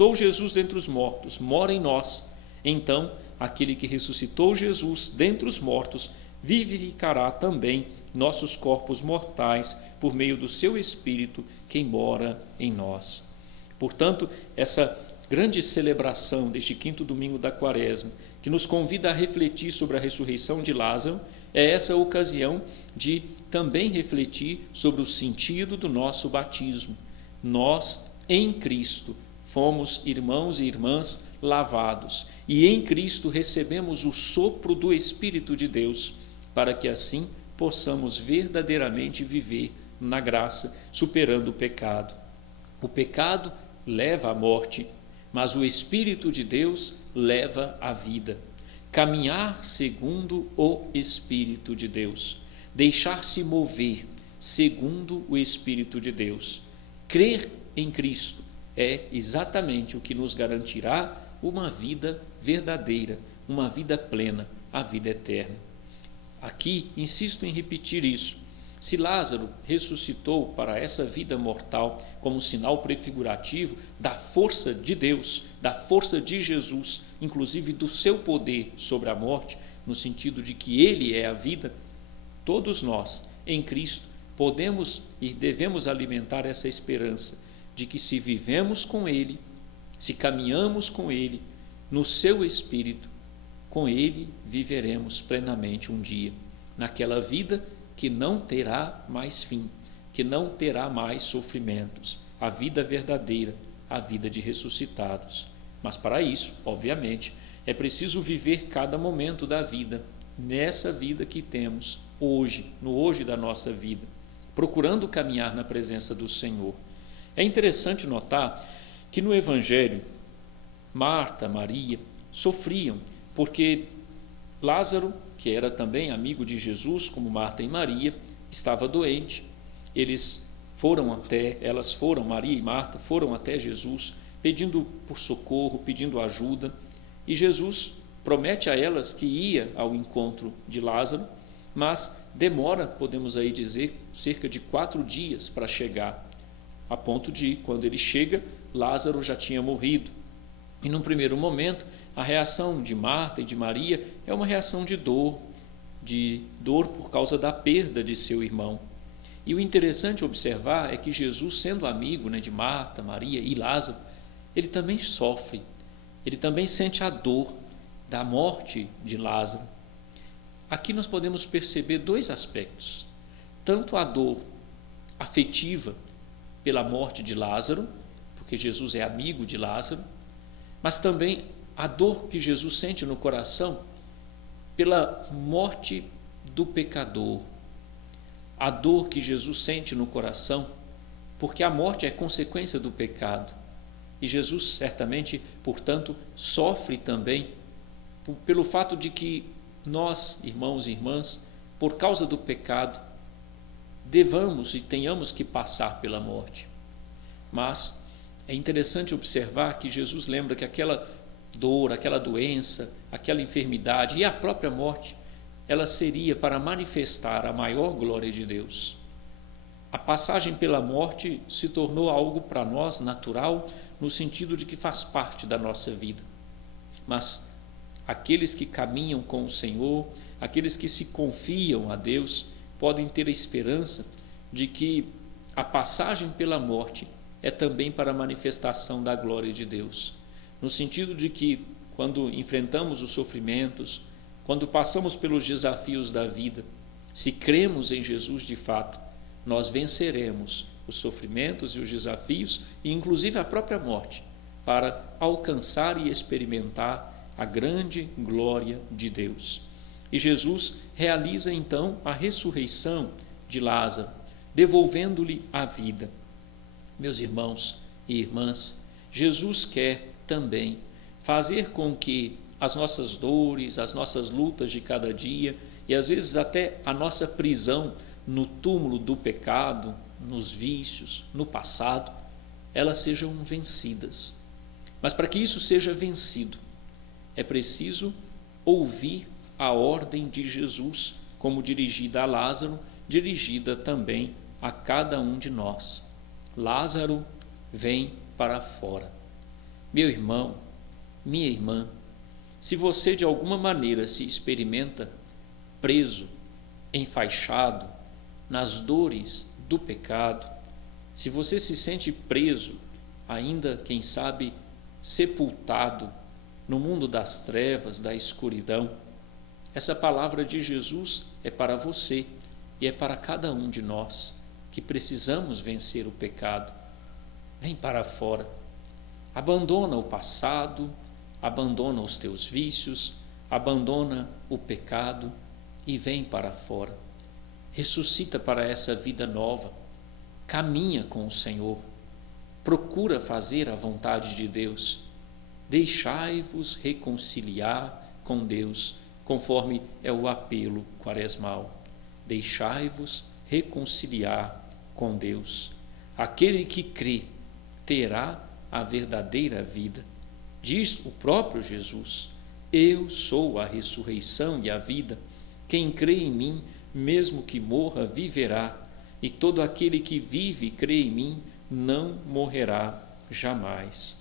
ressuscitou Jesus dentre os mortos mora em nós, então aquele que ressuscitou Jesus dentre os mortos vivificará também nossos corpos mortais por meio do seu Espírito que mora em nós. Portanto, essa grande celebração deste quinto domingo da Quaresma, que nos convida a refletir sobre a ressurreição de Lázaro, é essa ocasião de também refletir sobre o sentido do nosso batismo. Nós, em Cristo, fomos irmãos e irmãs lavados, e em Cristo recebemos o sopro do Espírito de Deus, para que assim possamos verdadeiramente viver na graça, superando o pecado. O pecado leva à morte, mas o Espírito de Deus leva à vida. Caminhar segundo o Espírito de Deus, deixar-se mover segundo o Espírito de Deus. Crer em Cristo é exatamente o que nos garantirá uma vida verdadeira, uma vida plena, a vida eterna. Aqui insisto em repetir isso. Se Lázaro ressuscitou para essa vida mortal como sinal prefigurativo da força de Deus, da força de Jesus, inclusive do seu poder sobre a morte, no sentido de que Ele é a vida, todos nós, em Cristo, podemos e devemos alimentar essa esperança de que se vivemos com Ele, se caminhamos com Ele, no seu Espírito, com Ele viveremos plenamente um dia, naquela vida que não terá mais fim, que não terá mais sofrimentos, a vida verdadeira, a vida de ressuscitados. Mas para isso, obviamente, é preciso viver cada momento da vida, nessa vida que temos hoje, no hoje da nossa vida, procurando caminhar na presença do Senhor. É interessante notar que no Evangelho, Marta, Maria sofriam, porque Lázaro, que era também amigo de Jesus, como Marta e Maria, estava doente. Maria e Marta, foram até Jesus, pedindo por socorro, pedindo ajuda, e Jesus promete a elas que ia ao encontro de Lázaro, mas demora, podemos aí dizer, cerca de 4 dias para chegar, a ponto de, quando ele chega, Lázaro já tinha morrido. E num primeiro momento, a reação de Marta e de Maria é uma reação de dor por causa da perda de seu irmão. E o interessante observar é que Jesus, sendo amigo de Marta, Maria e Lázaro, ele também sofre, ele também sente a dor da morte de Lázaro. Aqui nós podemos perceber 2 aspectos, tanto a dor afetiva pela morte de Lázaro, porque Jesus é amigo de Lázaro, mas também a dor que Jesus sente no coração pela morte do pecador, a dor que Jesus sente no coração, porque a morte é consequência do pecado, e Jesus certamente, portanto, sofre também pelo fato de que nós, irmãos e irmãs, por causa do pecado, devamos e tenhamos que passar pela morte. Mas é interessante observar que Jesus lembra que aquela dor, aquela doença, aquela enfermidade e a própria morte, ela seria para manifestar a maior glória de Deus. A passagem pela morte se tornou algo para nós natural, no sentido de que faz parte da nossa vida. Mas aqueles que caminham com o Senhor, aqueles que se confiam a Deus, podem ter a esperança de que a passagem pela morte é também para a manifestação da glória de Deus. No sentido de que, quando enfrentamos os sofrimentos, quando passamos pelos desafios da vida, se cremos em Jesus de fato, nós venceremos os sofrimentos e os desafios, e inclusive a própria morte, para alcançar e experimentar a grande glória de Deus. E Jesus realiza então a ressurreição de Lázaro, devolvendo-lhe a vida. Meus irmãos e irmãs, Jesus quer também fazer com que as nossas dores, as nossas lutas de cada dia e às vezes até a nossa prisão no túmulo do pecado, nos vícios, no passado, elas sejam vencidas. Mas para que isso seja vencido, é preciso ouvir a ordem de Jesus, como dirigida a Lázaro, dirigida também a cada um de nós. Lázaro, vem para fora. Meu irmão, minha irmã, se você de alguma maneira se experimenta preso, enfaixado nas dores do pecado, se você se sente preso, ainda, quem sabe, sepultado no mundo das trevas, da escuridão, essa palavra de Jesus é para você e é para cada um de nós que precisamos vencer o pecado. Vem para fora. Abandona o passado, abandona os teus vícios, abandona o pecado e vem para fora. Ressuscita para essa vida nova. Caminha com o Senhor. Procura fazer a vontade de Deus. Deixai-vos reconciliar com Deus, conforme é o apelo quaresmal. Deixai-vos reconciliar com Deus. Aquele que crê terá a verdadeira vida. Diz o próprio Jesus: eu sou a ressurreição e a vida. Quem crê em mim, mesmo que morra, viverá. E todo aquele que vive e crê em mim não morrerá jamais.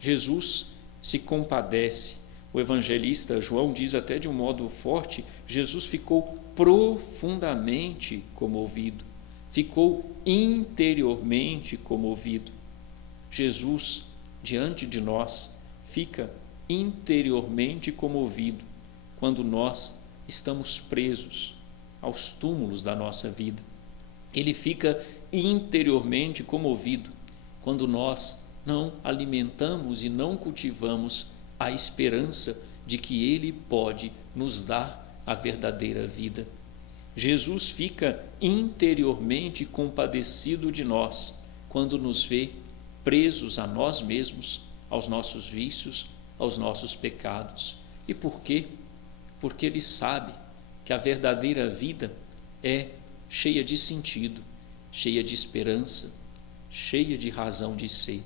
Jesus se compadece. O evangelista João diz até de um modo forte: Jesus ficou profundamente comovido, ficou interiormente comovido. Jesus, diante de nós, fica interiormente comovido quando nós estamos presos aos túmulos da nossa vida. Ele fica interiormente comovido quando nós não alimentamos e não cultivamos a esperança de que Ele pode nos dar a verdadeira vida. Jesus fica interiormente compadecido de nós quando nos vê presos a nós mesmos, aos nossos vícios, aos nossos pecados. E por quê? Porque Ele sabe que a verdadeira vida é cheia de sentido, cheia de esperança, cheia de razão de ser.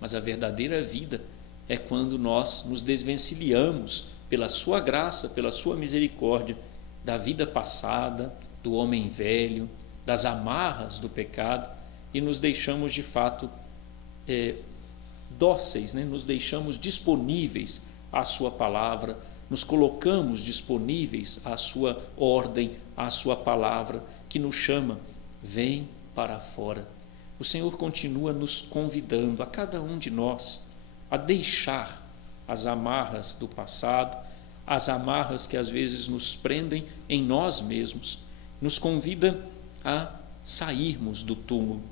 Mas a verdadeira vida é quando nós nos desvencilhamos pela sua graça, pela sua misericórdia, da vida passada, do homem velho, das amarras do pecado e nos deixamos de fato dóceis, nos deixamos disponíveis à sua palavra, nos colocamos disponíveis à sua ordem, à sua palavra que nos chama: vem para fora. O Senhor continua nos convidando, a cada um de nós, a deixar as amarras do passado, as amarras que às vezes nos prendem em nós mesmos. Nos convida a sairmos do túmulo,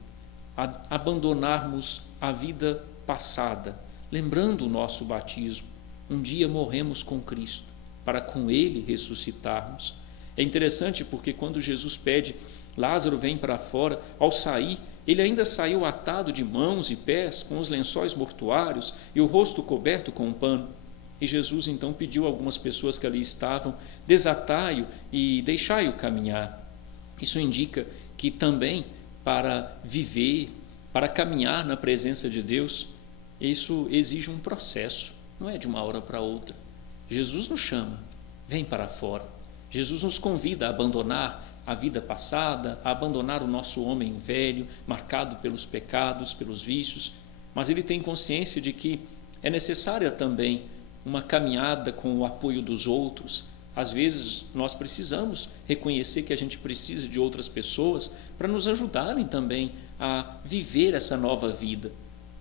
a abandonarmos a vida passada, lembrando o nosso batismo. Um dia morremos com Cristo, para com Ele ressuscitarmos. É interessante porque quando Jesus pede: Lázaro, vem para fora, ao sair, ele ainda saiu atado de mãos e pés, com os lençóis mortuários e o rosto coberto com um pano. E Jesus então pediu a algumas pessoas que ali estavam: desatai-o e deixai-o caminhar. Isso indica que também para viver, para caminhar na presença de Deus, isso exige um processo, não é de uma hora para outra. Jesus nos chama: vem para fora. Jesus nos convida a abandonar a vida passada, a abandonar o nosso homem velho, marcado pelos pecados, pelos vícios, mas ele tem consciência de que é necessária também uma caminhada com o apoio dos outros. Às vezes nós precisamos reconhecer que a gente precisa de outras pessoas para nos ajudarem também a viver essa nova vida.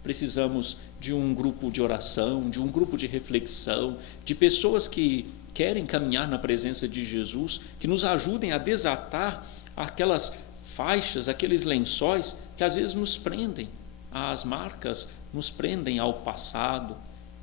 Precisamos de um grupo de oração, de um grupo de reflexão, de pessoas que querem caminhar na presença de Jesus, que nos ajudem a desatar aquelas faixas, aqueles lençóis que às vezes nos prendem às marcas, nos prendem ao passado.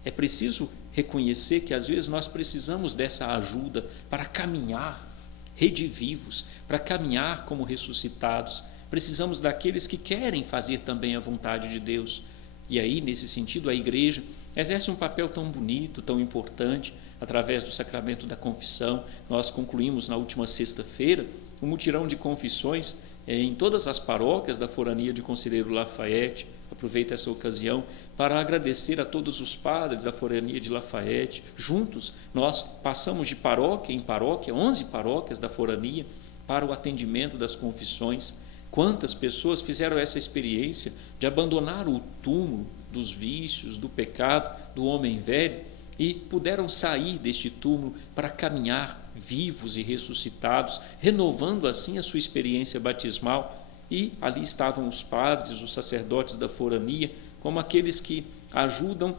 É preciso reconhecer que às vezes nós precisamos dessa ajuda para caminhar redivivos, para caminhar como ressuscitados. Precisamos daqueles que querem fazer também a vontade de Deus. E aí, nesse sentido, a igreja exerce um papel tão bonito, tão importante, através do sacramento da confissão. Nós concluímos na última sexta-feira um mutirão de confissões em todas as paróquias da Forania de Conselheiro Lafayette. Aproveito essa ocasião para agradecer a todos os padres da Forania de Lafayette. Juntos, nós passamos de paróquia em paróquia, 11 paróquias da Forania, para o atendimento das confissões. Quantas pessoas fizeram essa experiência de abandonar o túmulo dos vícios, do pecado, do homem velho e puderam sair deste túmulo para caminhar vivos e ressuscitados, renovando assim a sua experiência batismal. E ali estavam os padres, os sacerdotes da forania, como aqueles que ajudam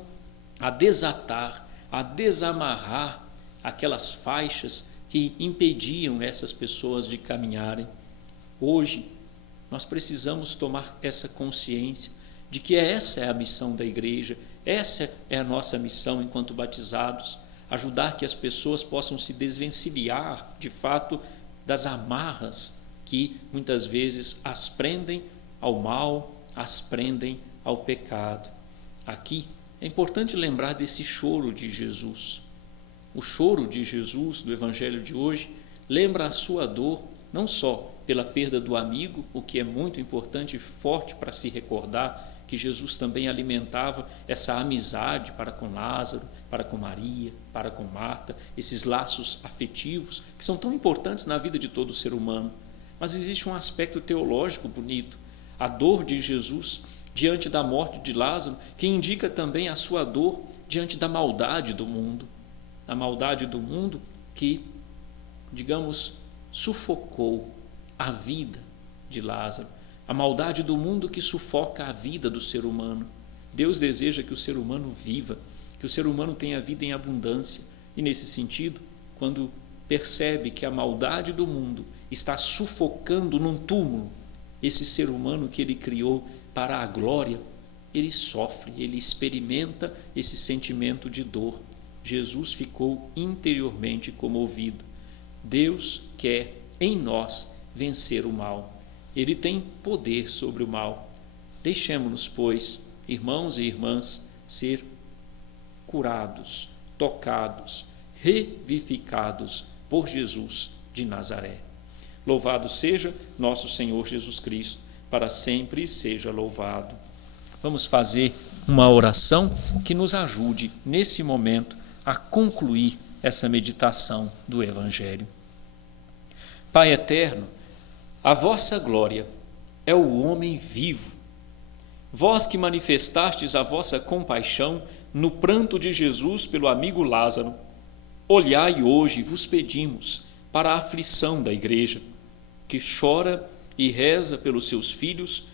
a desatar, a desamarrar aquelas faixas que impediam essas pessoas de caminharem. Hoje, nós precisamos tomar essa consciência de que essa é a missão da igreja, essa é a nossa missão enquanto batizados, ajudar que as pessoas possam se desvencilhar, de fato, das amarras que muitas vezes as prendem ao mal, as prendem ao pecado. Aqui é importante lembrar desse choro de Jesus. O choro de Jesus do Evangelho de hoje lembra a sua dor, não só pela perda do amigo, o que é muito importante e forte para se recordar que Jesus também alimentava essa amizade para com Lázaro, para com Maria, para com Marta, esses laços afetivos que são tão importantes na vida de todo ser humano. Mas existe um aspecto teológico bonito, a dor de Jesus diante da morte de Lázaro, que indica também a sua dor diante da maldade do mundo. A maldade do mundo que, digamos, sufocou a vida de Lázaro, a maldade do mundo que sufoca a vida do ser humano. Deus deseja que o ser humano viva, que o ser humano tenha vida em abundância, e nesse sentido, quando percebe que a maldade do mundo está sufocando num túmulo esse ser humano que ele criou para a glória, ele sofre, ele experimenta esse sentimento de dor. Jesus ficou interiormente comovido. Deus quer em nós vencer o mal. Ele tem poder sobre o mal. Deixemo-nos, pois, irmãos e irmãs, ser curados, tocados, revivificados por Jesus de Nazaré. Louvado seja nosso Senhor Jesus Cristo, para sempre seja louvado. Vamos fazer uma oração que nos ajude, nesse momento, a concluir essa meditação do Evangelho. Pai eterno, a vossa glória é o homem vivo. Vós que manifestastes a vossa compaixão no pranto de Jesus pelo amigo Lázaro, olhai hoje, vos pedimos, para a aflição da igreja, que chora e reza pelos seus filhos